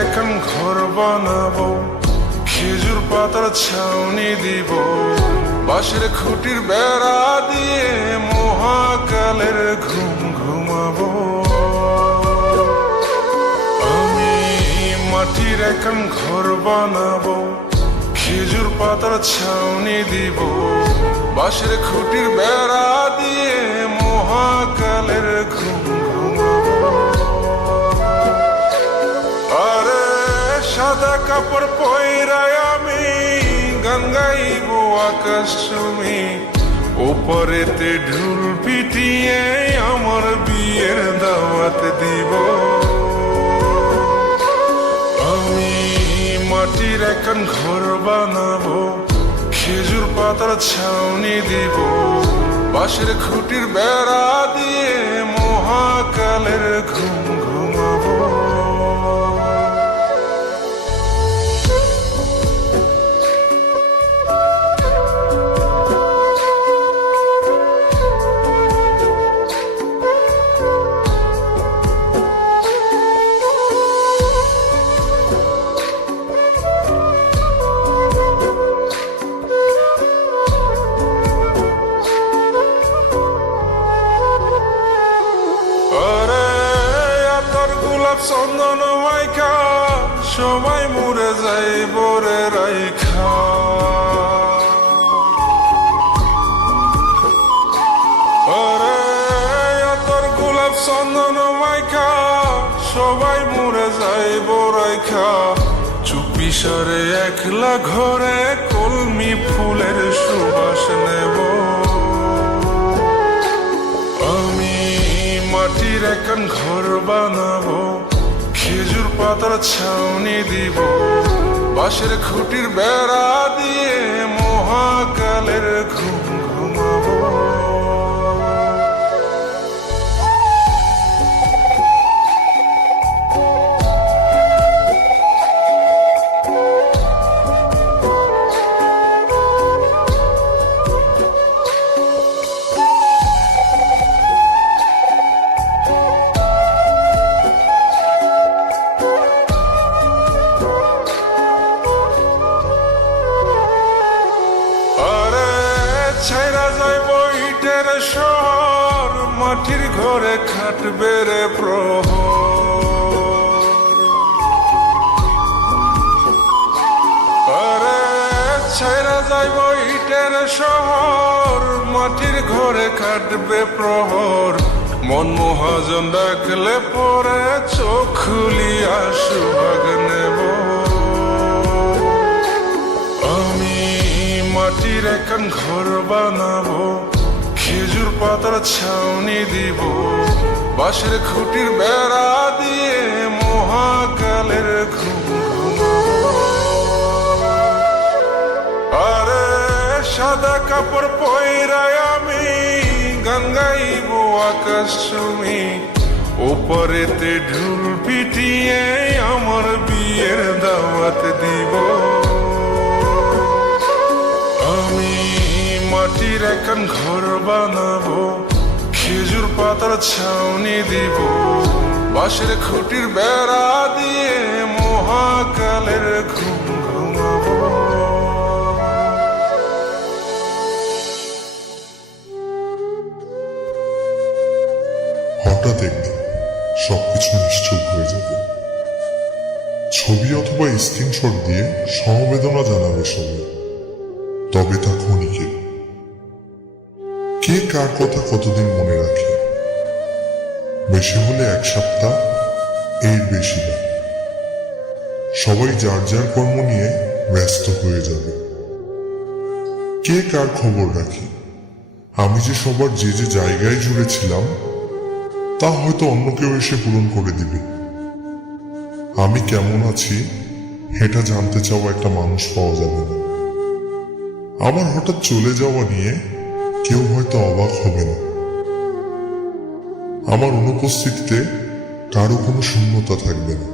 এখন ঘর বানাবো, খেজুর পাতার ছাউনি দিব, বাঁশের খুঁটির বেড়া দিয়ে মহাকালের ঘুম ঘুমাবো। আমি মাটির এখন ঘর বানাবো, খেজুর পাতার ছাউনি দিব, বাঁশের খুঁটির বেড়া দিয়ে মহাকালের ঘুম ঘুমাবো। আরে সাদা কাপড় পয়রায় আমি গান গাইব আকাশ চুমি, ওপরেতে ঢুল পিটিয়ে আমার বিয়ের দাওয়াত দিব। আমি মাটির এখন ঘর বানাবো, খেজুর পাতার ছাউনি দিব, বাঁশের খুঁটির বেড়া দিয়ে মহাকালের ঘুম ঘুমাবো। চন্দন মাইকা সবাই মরে যাই বরে রাইখা, আরে তোর গোলাপ চন্দন মাইকা সবাই মরে যাই বরাইখা, চুপি সারে একলা ঘরে কলমি ফুলের সুবাস নেব। আমি মাটির এখন ঘর বানাবো, খেজুর পাতার ছাউনি দিব, বাঁশের খুঁটির বেড়া দিয়ে মহাকালের ঘুম ঘুমাবো। ছাইরা যাইব ইটের শহর, মাটির ঘরে খাটবে রে প্রহর। আরে ছাইরা যাইব ইটের শহর, মাটির ঘরে খাটবে প্রহর। মন মহাজন ডাকলে পরে চোখ খুলিয়া সুভাগ নেব। মাটির এখন ঘর বানাবো, খেজুর পাতার ছাউনি দিব, বাঁশের খুঁটির বেড়া দিয়ে মহাকালের ঘুম ঘুমাবো। আরে সাদা কাপড় পয়রায় আমি গান গাইব আকাশ চুমি, ওপরেতে ঢুল পিটিয়ে আমার বিয়ের দাওয়াত দিব। আমি মাটির এখন ঘর বানাবো, খেজুর পাতার ছাউনি দিব, বাঁশের খুঁটির বেড়া দিয়ে মহাকালের ঘুম ঘুমাবো। হঠাৎ একদিন সবকিছু নিশ্চুপ হয়ে যাবে। ছবি অথবা স্ক্রিনশট দিয়ে সমবেদনা জানাবে সবাই, তবে তা ক্ষণিকের। কে কার কথা কতদিন মনে রাখে? বেশি হলে এক সপ্তাহ, এর বেশি না। সবাই যার যার কর্ম নিয়ে ব্যস্ত হয়ে যাবে। কে কার খবর রাখে? আমি যে সবার যে যে জায়গায় জুড়ে ছিলাম তা হয়তো অন্য কেউ এসে পূরণ করে দিবে। আমি কেমন আছি এটা জানতে চাওয়া একটা মানুষ পাওয়া যাবে না। আমার হঠাৎ চলে যাওয়া নিয়ে কেউ হয়তো অবাক হবে না। আমার অনুপস্থিতিতে কারো কোনো শূন্যতা থাকবে না।